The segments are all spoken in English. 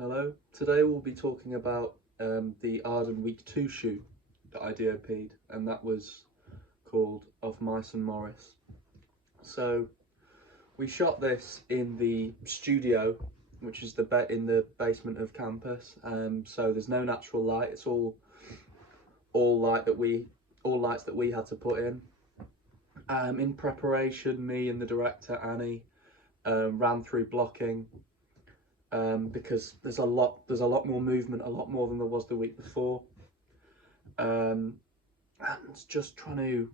Hello. Today we'll be talking about the Arden Week 2 shoot that I DOP'd, and that was called Of Mice and Morris. So we shot this in the studio, which is in the basement of campus. So there's no natural light. It's all light that we all lights that we had to put in. In preparation, me and the director Annie ran through blocking because there's a lot more movement, a lot more than there was the week before. And just trying to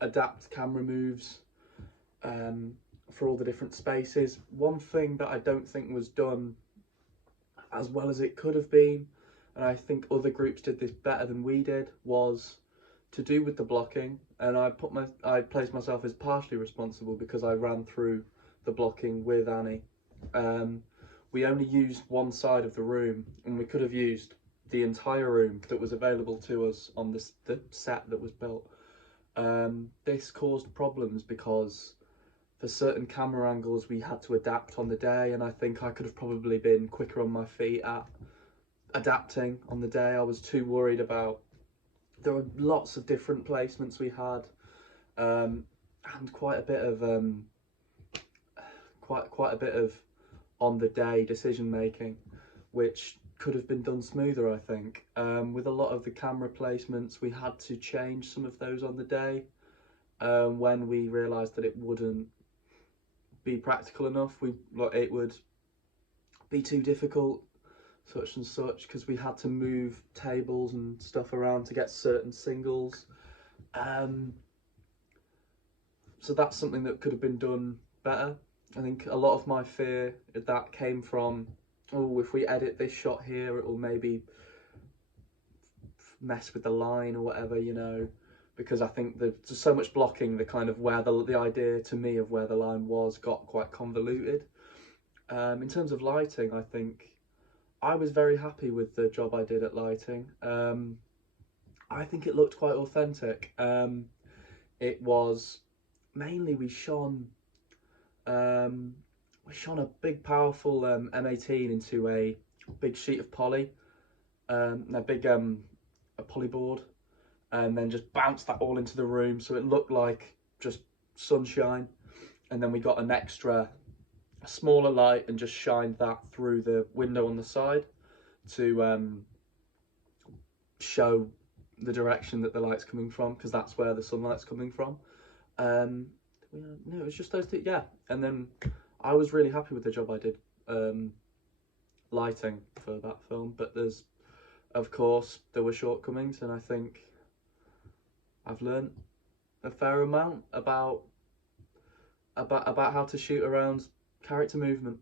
adapt camera moves um, for all the different spaces. One thing that I don't think was done as well as it could have been, and I think other groups did this better than we did, was to do with the blocking. And I placed myself as partially responsible because I ran through the blocking with Annie. Um, we only used one side of the room, and we could have used the entire room that was available to us on the set that was built. This caused problems because for certain camera angles we had to adapt on the day, and I think I could have probably been quicker on my feet at adapting on the day. I was too worried about, there were lots of different placements we had, and quite a bit of on the day decision making, which could have been done smoother, I think. With a lot of the camera placements, we had to change some of those on the day when we realised that it wouldn't be practical enough. It would be too difficult, such and such, because we had to move tables and stuff around to get certain singles. Um, so that's something that could have been done better. I think a lot of my fear that came from, oh, if we edit this shot here, it will maybe mess with the line or whatever, because I think there's so much blocking, the kind of where the idea to me of where the line was got quite convoluted. In terms of lighting, I think I was very happy with the job I did at lighting. I think it looked quite authentic. It was mainly we shone a big powerful M18 into a big sheet of poly, a big a poly board, and then just bounced that all into the room so it looked like just sunshine. And then we got a smaller light and just shined that through the window on the side to show the direction that the light's coming from, because that's where the sunlight's coming from. Um, no, it was just those two, yeah. And then I was really happy with the job I did lighting for that film, but of course, there were shortcomings, and I think I've learned a fair amount about how to shoot around character movement.